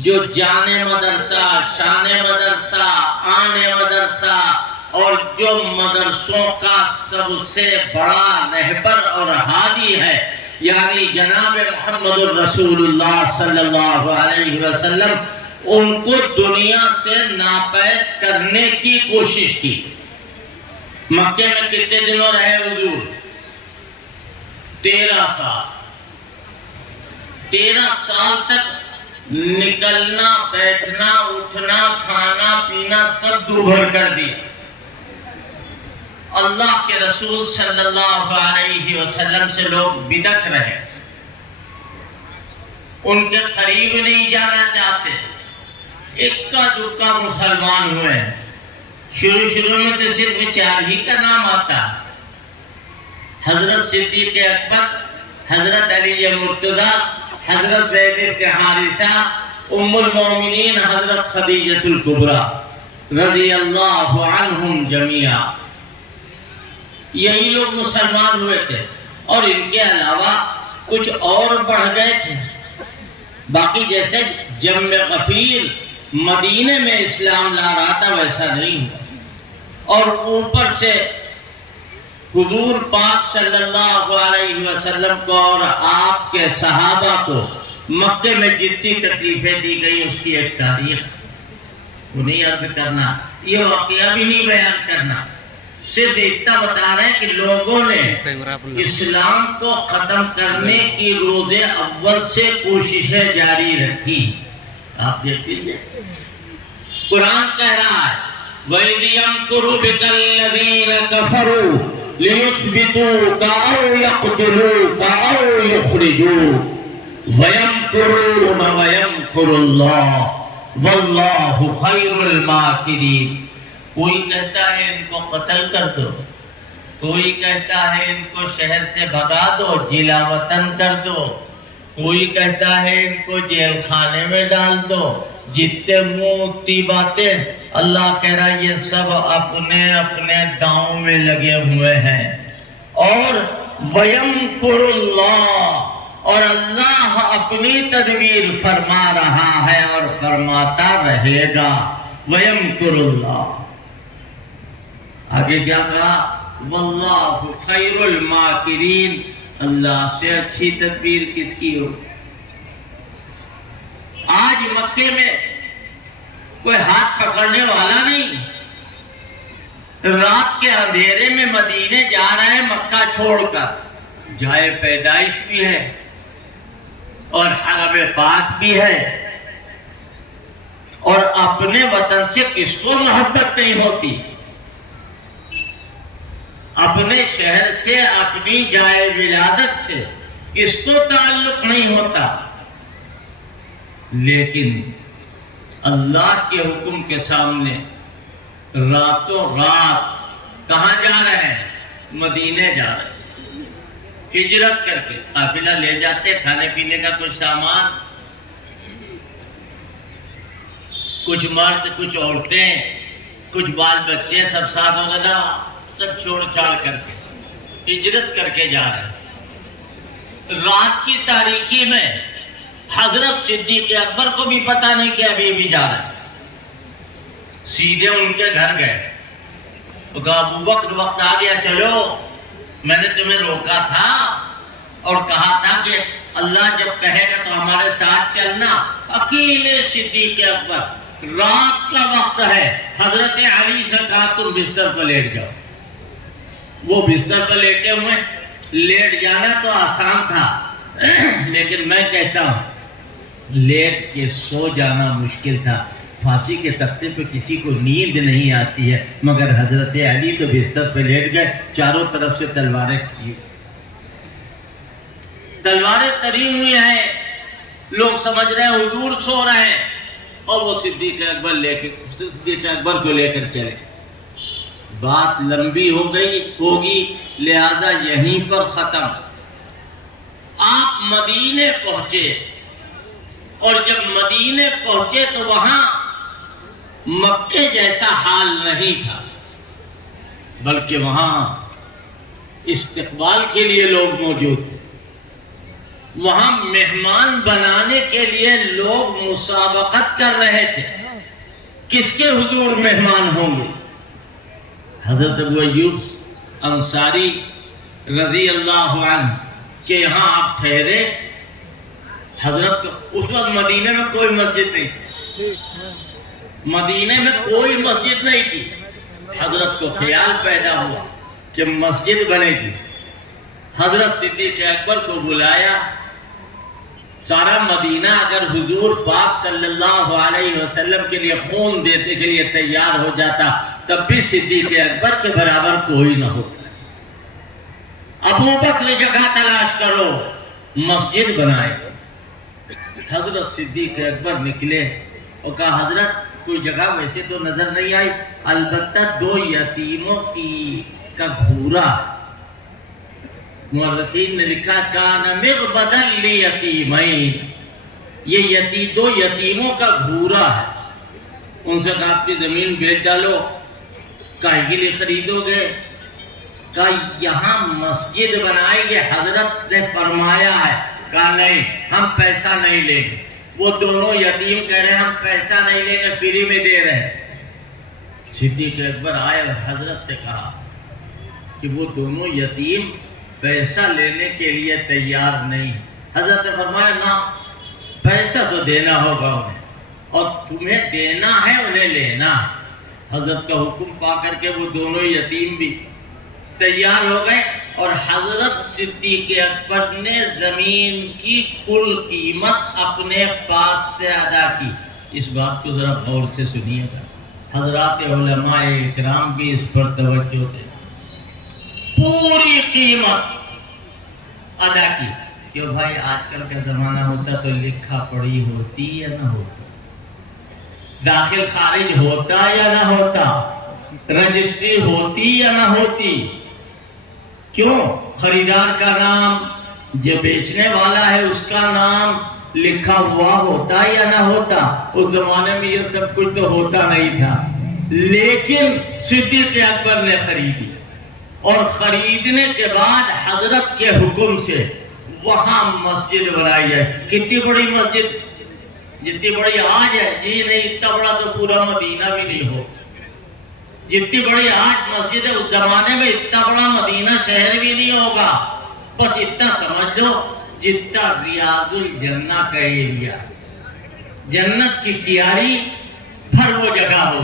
جو جانے مدرسہ، شان مدرسہ، آنے مدرسہ اور جو مدرسوں کا سب سے بڑا رہبر اور ہادی ہے، یعنی جناب محمد الرسول اللہ صلی اللہ علیہ وسلم، ان کو دنیا سے ناپید کرنے کی کوشش کی۔ مکے میں کتنے دنوں رہے حضور؟ 13 سال۔ 13 سال تک نکلنا، بیٹھنا، اٹھنا، کھانا پینا سب دوبھر کر دیا۔ اللہ کے رسول صلی اللہ علیہ وسلم سے لوگ بدعت رہے، ان کے قریب نہیں جانا چاہتے، اکا دکا مسلمان ہوئے ہیں۔ شروع میں تو صرف 4 ہی کا نام آتا، حضرت صدیق اکبر، حضرت علی مرتضی، حضرت زید بن حارثہ، ام المومنین حضرت خدیجہ الکبریٰ رضی اللہ عنہم جميعا، یہی لوگ مسلمان ہوئے تھے، اور ان کے علاوہ کچھ اور بڑھ گئے تھے۔ باقی جیسے جم غفیر مدینے میں اسلام لا رہا تھا ویسا نہیں ہوا، اور اوپر سے حضور پاک صلی اللہ علیہ وسلم کو اور آپ کے صحابہ کو مکے میں جتنی تکلیفیں دی گئی اس کی ایک تاریخ وہ نہیں عرض کرنا، یہ واقعہ بھی نہیں بیان کرنا، صرف اتنا بتا رہے ہیں کہ لوگوں نے اسلام کو ختم کرنے کی روز اول سے کوششیں جاری رکھی۔ آپ دیکھ لیجئے قرآن کہہ رہا ہے وَإِذْ يَمْكُرُ بِكَ الَّذِينَ كَفَرُوا لِيُثْبِتُوكَ أَوْ يَقْتُلُوكَ أَوْ يُخْرِجُوكَ وَيَمْكُرُونَ وَيَمْكُرُ اللَّهُ وَاللَّهُ خَيْرُ الْمَاكِرِينَ۔ کوئی کہتا ہے ان کو قتل کر دو، کوئی کہتا ہے ان کو شہر سے بھگا دو، جلا وطن کر دو، کوئی کہتا ہے ان کو جیل خانے میں ڈال دو، جتنے منہ اتنی باتیں۔ اللہ کہہ رہا ہے یہ سب اپنے اپنے داؤں میں لگے ہوئے ہیں، اور وَيَمْكُرُ اللَّهُ، اور اللہ اپنی تدبیر فرما رہا ہے اور فرماتا رہے گا۔ وَيَمْكُرُ اللَّهُ، آگے کیا کہا؟ وَاللَّهُ خَيْرُ الْمَاكِرِينَ، اللہ سے اچھی تدبیر کس کی ہو؟ آج مکے میں کوئی ہاتھ پکڑنے والا نہیں، رات کے اندھیرے میں مدینے جا رہے ہیں مکہ چھوڑ کر، جائے پیدائش بھی ہے اور حرم پاک بھی ہے، اور اپنے وطن سے کس کو محبت نہیں ہوتی؟ اپنے شہر سے، اپنی جائے ولادت سے کس کو تعلق نہیں ہوتا؟ لیکن اللہ کے حکم کے سامنے راتوں رات کہاں جا رہے ہیں؟ مدینے جا رہے ہیں، ہجرت کر کے قافلہ لے جاتے، کھانے پینے کا کچھ سامان، کچھ مرد، کچھ عورتیں، کچھ بال بچے، سب ساتھ وغیرہ سب چھوڑ چھاڑ کر کے ہجرت کر کے جا رہے ہیں۔ رات کی تاریکی میں حضرت صدیق اکبر کو بھی پتہ نہیں کہ ابھی بھی جا رہے ہیں، سیدھے ان کے گھر گئے، تو کہا ابو بکر وقت آ گیا، چلو، میں نے تمہیں روکا تھا اور کہا تھا کہ اللہ جب کہے گا تو ہمارے ساتھ چلنا۔ اکیلے صدیق اکبر، رات کا وقت ہے، حضرت علی سے کہا تم بستر پر لیٹ جاؤ۔ وہ بستر پر لیٹے ہوئے، لیٹ جانا تو آسان تھا، لیکن میں کہتا ہوں لیٹ کے سو جانا مشکل تھا۔ پھانسی کے تختے پہ کسی کو نیند نہیں آتی ہے، مگر حضرت علی تو بستر پہ لیٹ گئے، چاروں طرف سے تلواریں کھینچی، تلواریں تری ہوئی ہیں، لوگ سمجھ رہے ہیں حضور سو رہے ہیں، اور وہ صدیق اکبر کو لے کر چلے۔ بات لمبی ہوگی، لہذا یہیں پر ختم۔ آپ مدینے پہنچے، اور جب مدینے پہنچے تو وہاں مکے جیسا حال نہیں تھا، بلکہ وہاں استقبال کے لیے لوگ موجود تھے۔ وہاں مہمان بنانے کے لیے لوگ مسابقت کر رہے تھے، کس کے حضور مہمان ہوں گے؟ حضرت ابو ایوب انصاری رضی اللہ عنہ کہ یہاں آپ ٹھہرے. حضرت کو اس وقت مدینے میں کوئی مسجد نہیں تھی، مدینے میں کوئی مسجد نہیں تھی. حضرت کو خیال پیدا ہوا کہ مسجد بنے گی. حضرت صدیق اکبر کو بلایا. سارا مدینہ اگر حضور پاک صلی اللہ علیہ وسلم کے لیے خون دینے کے لیے تیار ہو جاتا تب بھی صدیق اکبر کے برابر کوئی نہ ہوتا. ابو بکر جگہ تلاش کرو، مسجد بنائے. حضرت صدیق اکبر نکلے اور کہا حضرت کوئی جگہ ویسے تو نظر نہیں آئی، البتہ 2 یتیموں کا گھورا. مورخین نے لکھا کان مربدا لیتیمین، یہ 2 یتیموں کا گھورا ہے. ان سے کہا اپنی زمین بیچ ڈالو. کاہے کے لیے خریدو گے؟ کہا یہاں مسجد بنائیں گے، حضرت نے فرمایا ہے. کہا نہیں، ہم پیسہ نہیں لیں گے. وہ دونوں یتیم کہہ رہے ہیں ہم پیسہ نہیں لیں گے، فری میں دے رہے ہیں. صدیق اکبر آئے اور حضرت سے کہا کہ وہ دونوں یتیم پیسہ لینے کے لیے تیار نہیں. حضرت نے فرمایا نہ، پیسہ تو دینا ہوگا انہیں، اور تمہیں دینا ہے انہیں لینا. حضرت کا حکم پا کر کے وہ دونوں یتیم بھی تیار ہو گئے اور حضرت صدیق اکبر نے زمین کی کل قیمت اپنے پاس سے ادا کی. اس بات کو ذرا غور سے سنیے گا. حضرات علماء اکرام بھی اس پر توجہ دیں. پوری قیمت ادا کی. کیوں بھائی آج کل کا زمانہ ہوتا تو لکھا پڑھی ہوتی یا نہ ہوتا، داخل خارج ہوتا یا نہ ہوتا، رجسٹری ہوتی یا نہ ہوتی. کیوں؟ خریدار کا نام، جو بیچنے والا ہے اس کا نام لکھا ہوا ہوتا یا نہ ہوتا. اس زمانے میں یہ سب کچھ تو ہوتا نہیں تھا، لیکن صدیق اکبر نے خریدی اور خریدنے کے بعد حضرت کے حکم سے وہاں مسجد بنائی ہے. کتنی بڑی مسجد؟ جتنی بڑی آج ہے. جی نہیں، اتنا بڑا تو پورا مدینہ بھی نہیں ہو. جتنی بڑی آج مسجد ہے اس زمانے میں اتنا بڑا مدینہ شہر بھی نہیں ہوگا. بس اتنا سمجھ لو جتنا ریاض الجنہ کا ایریا، جنت کی کیاری بھر وہ جگہ ہو،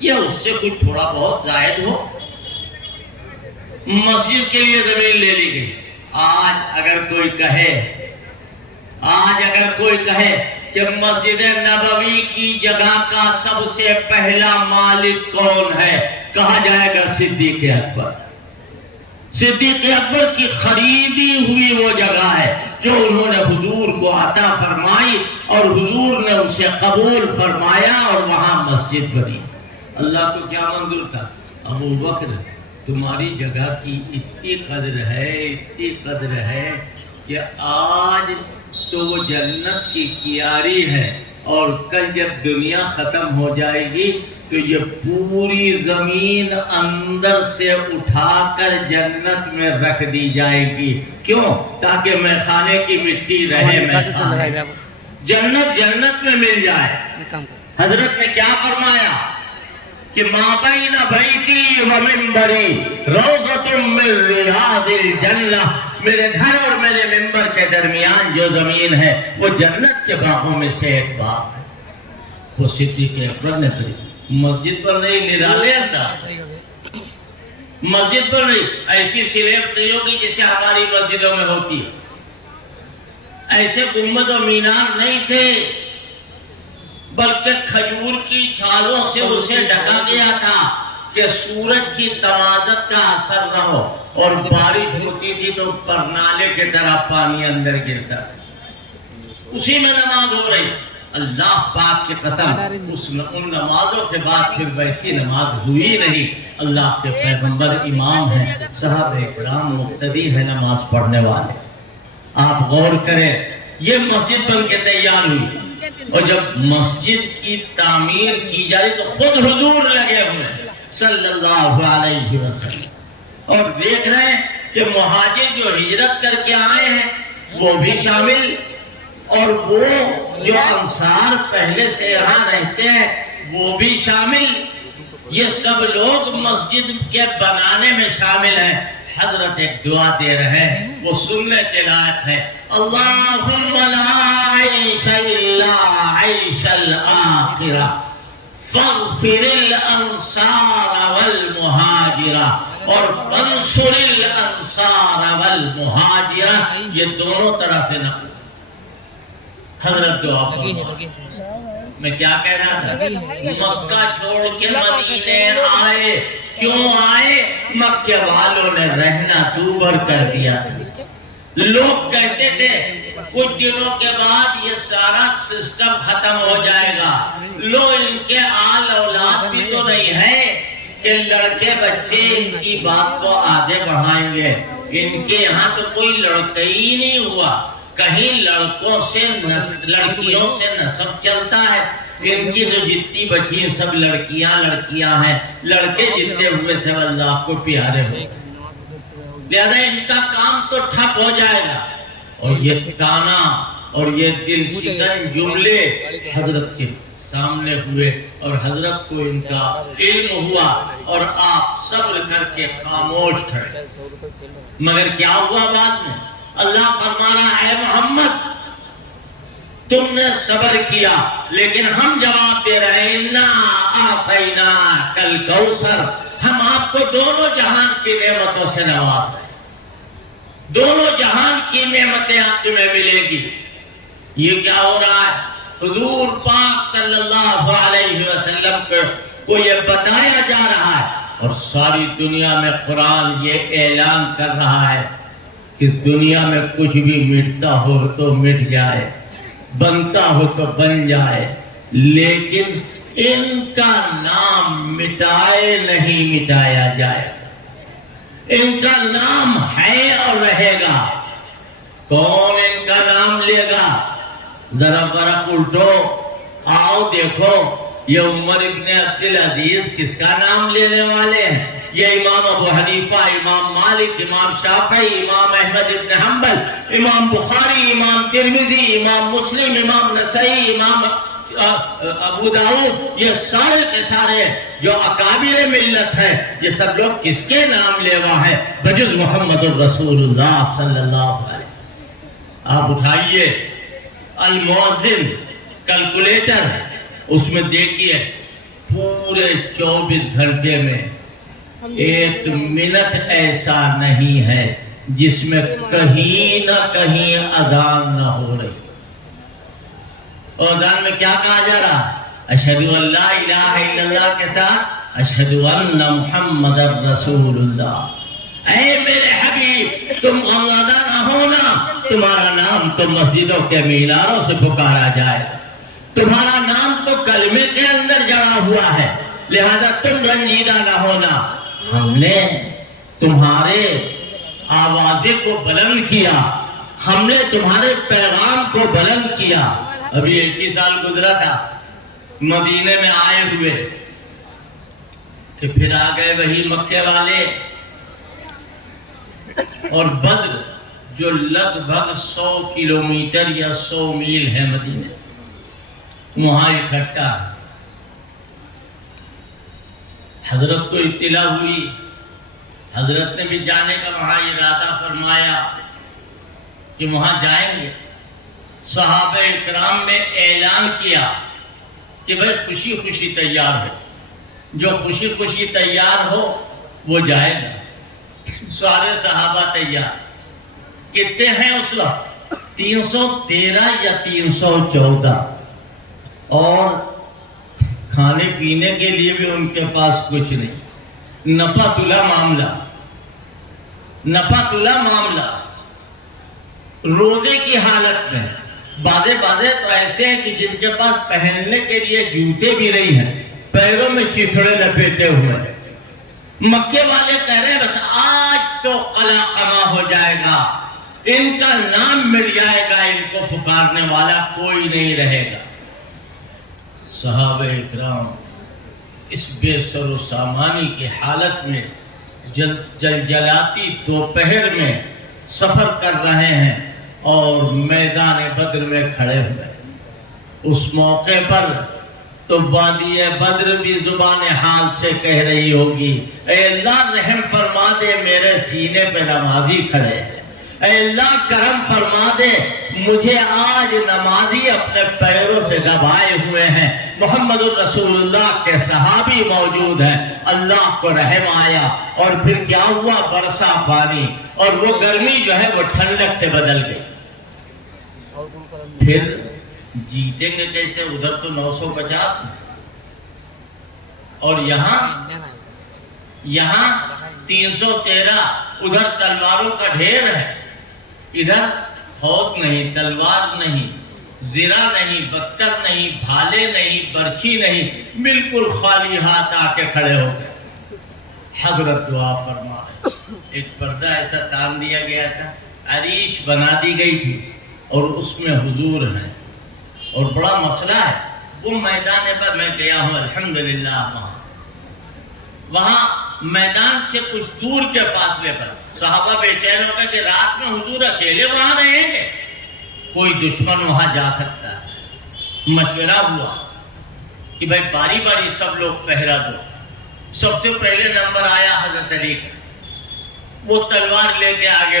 یا اس سے کچھ تھوڑا بہت زائد ہو. مسجد کے لیے زمین لے لی گئی. آج اگر کوئی کہے کہ مسجد نبوی کی جگہ کا سب سے پہلا مالک کون ہے، کہا جائے گا صدیق اکبر. صدیق اکبر کی خریدی ہوئی وہ جگہ ہے جو انہوں نے حضور کو عطا فرمائی اور حضور نے اسے قبول فرمایا اور وہاں مسجد بنی. اللہ کو کیا منظور تھا؟ ابو بکر تمہاری جگہ کی اتنی قدر ہے کہ آج تو وہ جنت کی کیاری ہے، اور کل جب دنیا ختم ہو جائے گی تو یہ پوری زمین اندر سے اٹھا کر جنت میں رکھ دی جائے گی. کیوں؟ تاکہ میخانے کی مٹی رہے میخانے، جنت میں مل جائے. حضرت نے کیا فرمایا کہ ما بین بیتی و منبری روضۃ من ریاض الجنہ، میرے گھر اور میرے منبر کے درمیان جو زمین ہے وہ جنت کے باغوں میں سے ایک باغ ہے. وہ صدیق اکبر نے خریدی. مسجد پر نہیں، نرالے انداز، مسجد پر نہیں. ایسی سلیب نہیں ہوگی جیسے ہماری مسجدوں میں ہوتی ہے. ایسے گنبد و مینار نہیں تھے، بلکہ کھجور کی چھالوں سے اسے ڈھکا گیا تھا کہ سورج کی تمازت کا اثر نہ ہو، اور بارش ہوتی تھی تو پرنالے کے طرح پانی اندر گرتا. اسی میں نماز ہو رہی. اللہ پاک کی قسم ان نمازوں کے بعد پھر ویسی نماز ہوئی نہیں. اللہ کے پیغمبر امام ہیں، صحابہ کرام مقتدی ہیں نماز پڑھنے والے. آپ غور کریں، یہ مسجد بن کے تیار ہوئی، اور جب مسجد کی تعمیر کی جا رہی تو خود حضور لگے ہوئے صلی اللہ علیہ وسلم، اور دیکھ رہے ہیں کہ مہاجر جو ہجرت کر کے آئے ہیں وہ بھی شامل، اور وہ جو انصار پہلے سے یہاں رہتے ہیں وہ بھی شامل، یہ سب لوگ مسجد کے بنانے میں شامل ہیں۔ حضرت ایک دعا دے رہے ہیں، وہ سننے کے لائق ہے۔ اللہم لا عیش الا عیش الآخرہ فاغفر الانصار والمہاجرہ اور فانصر الانصار والمہاجرہ، یہ دونوں طرح سے نقل۔ حضرت دعا فرمائے۔ میں کیا کہہ رہا تھا؟ مکہ چھوڑ کے مدینے آئے، کیوں آئے؟ مکہ والوں نے رہنا دوبھر کر دیا تھا۔ لوگ کہتے تھے کچھ دنوں کے بعد یہ سارا سسٹم ختم ہو جائے گا، لو ان کے آل اولاد بھی تو نہیں ہے کہ لڑکے بچے ان کی بات کو آگے بڑھائیں گے۔ ان کے یہاں تو کوئی لڑکا ہی نہیں ہوا، کہیں لڑکوں سے لڑکیوں سے نسب چلتا ہے۔ ان کی جو جتنی بچی سب لڑکیاں ہیں، لڑکے جتنے ہوئے سب اللہ کو پیارے ہو، لہذا ان کا کام تو ٹھپ ہو جائے گا۔ اور یہ تانا اور یہ دل شکن جملے حضرت کے سامنے ہوئے، اور حضرت کو ان کا علم ہوا، اور آپ صبر کر کے خاموش کھڑے۔ مگر کیا ہوا بعد میں؟ اللہ فرما رہا ہے محمد تم نے صبر کیا، لیکن ہم جواب دے رہے ہیں اِنَّا أَعْطَيْنَاكَ الْكَوْثَرَ، ہم آپ کو دونوں جہان کی نعمتوں سے نواز رہے ہیں، دونوں جہان کی نعمتیں آپ تمہیں ملیں گی۔ یہ کیا ہو رہا ہے؟ حضور پاک صلی اللہ علیہ وسلم کو یہ بتایا جا رہا ہے، اور ساری دنیا میں قرآن یہ اعلان کر رہا ہے کہ دنیا میں کچھ بھی مٹتا ہو تو مٹ جائے، بنتا ہو تو بن جائے، لیکن ان کا نام مٹائے نہیں مٹایا جائے، ان کا نام ہے اور رہے گا۔ کون ان کا نام لے گا؟ ذرا ورق الٹو، آؤ دیکھو یہ عمر ابن عبدالعزیز کس کا نام لینے والے ہیں؟ یہ امام ابو حنیفہ، امام مالک، امام شافعی، امام احمد ابن حنبل، امام بخاری، امام ترمذی، امام مسلم، امام نسائی، امام ابو داؤد، یہ سارے کے سارے جو اکابر ملت ہے، یہ سب لوگ کس کے نام لیوا ہیں؟ بجز محمد الرسول اللہ صلی اللہ علیہ وسلم۔ آپ اٹھائیے الموزن کیلکولیٹر، اس میں دیکھیے پورے 24 گھنٹے میں 1 منٹ ایسا نہیں ہے جس میں کہیں نہ کہیں اذان نہ ہو رہی۔ اور اذان میں کیا کہا جا رہا؟ اشہدو ان لا الہ الا اللہ کے ساتھ اشہدو ان محمد رسول اللہ۔ اے میرے حبیب تم غمزدہ نہ ہونا، تمہارا نام تو مسجدوں کے میناروں سے پکارا جائے، تمہارا نام تو کلمے کے اندر جڑا ہوا ہے، لہذا تم رنجیدہ نہ ہونا۔ ہم نے تمہارے آوازے کو بلند کیا، ہم نے تمہارے پیغام کو بلند کیا۔ ابھی 21 سال گزرا تھا، مدینے میں آئے ہوئے کہ پھر آ گئے وہی مکے والے، اور بدر جو لگ بھگ 100 کلومیٹر یا 100 میل ہے مدینے سے، وہاں اکٹھا۔ حضرت کو اطلاع ہوئی، حضرت نے بھی جانے کا وہاں ارادہ فرمایا کہ وہاں جائیں گے۔ صحابہ اکرام نے اعلان کیا کہ بھئی خوشی خوشی تیار ہو، جو خوشی خوشی تیار ہو وہ جائے گا۔ سارے صحابہ تیار، کتنے ہیں اس وقت؟ 313 یا 314، اور کھانے پینے کے لیے بھی ان کے پاس کچھ نہیں، نپا تلا معاملہ، نپا تلا معاملہ۔ روزے کی حالت میں بازے تو ایسے ہیں کہ جن کے پاس پہننے کے لیے جوتے بھی نہیں ہیں، پیروں میں چتھڑے لپیٹے ہوئے۔ مکے والے کہہ رہے ہیں بس آج تو قلع قما ہو جائے گا، ان کا نام مٹ جائے گا، ان کو پکارنے والا کوئی نہیں رہے گا۔ صحابہ اکرام اس بے سر و سامانی کی حالت میں جلجلاتی دوپہر میں سفر کر رہے ہیں، اور میدان بدر میں کھڑے ہوئے. اس موقع پر تو وادی بدر بھی زبان حال سے کہہ رہی ہوگی اے اللہ رحم فرما دے میرے سینے پہ نمازی کھڑے ہیں. اے اللہ کرم فرما دے مجھے آج نمازی اپنے پیروں سے دبائے ہوئے ہیں. محمد الرسول اللہ کے صحابی موجود ہیں. اللہ کو رحم آیا اور پھر کیا ہوا؟ برسا پانی اور وہ گرمی جو ہے وہ ٹھنڈک سے بدل گئی. پھر جیتیں گے کیسے؟ ادھر تو 950 اور یہاں 313. ادھر تلواروں کا ڈھیر ہے، ادھر خوف نہیں، تلوار نہیں، زرہ نہیں، بختر نہیں، بھالے نہیں، برچھی نہیں، بالکل خالی ہاتھ آ کے کھڑے ہو گئے. حضرت دعا فرما. ایک پردہ ایسا تان دیا گیا تھا، عریش بنا دی گئی تھی اور اس میں حضور ہیں اور بڑا مسئلہ ہے. وہ میدان پر میں گیا ہوں الحمدللہ. وہاں میدان سے کچھ دور کے فاصلے پر صحابہ بے چین ہو گئے کہ رات میں حضور اکیلے وہاں رہیں گے، کوئی دشمن وہاں جا سکتا ہے. مشورہ ہوا کہ بھائی باری باری سب لوگ پہرا دو. سب سے پہلے نمبر آیا حضرت علی کا. وہ تلوار لے کے آگے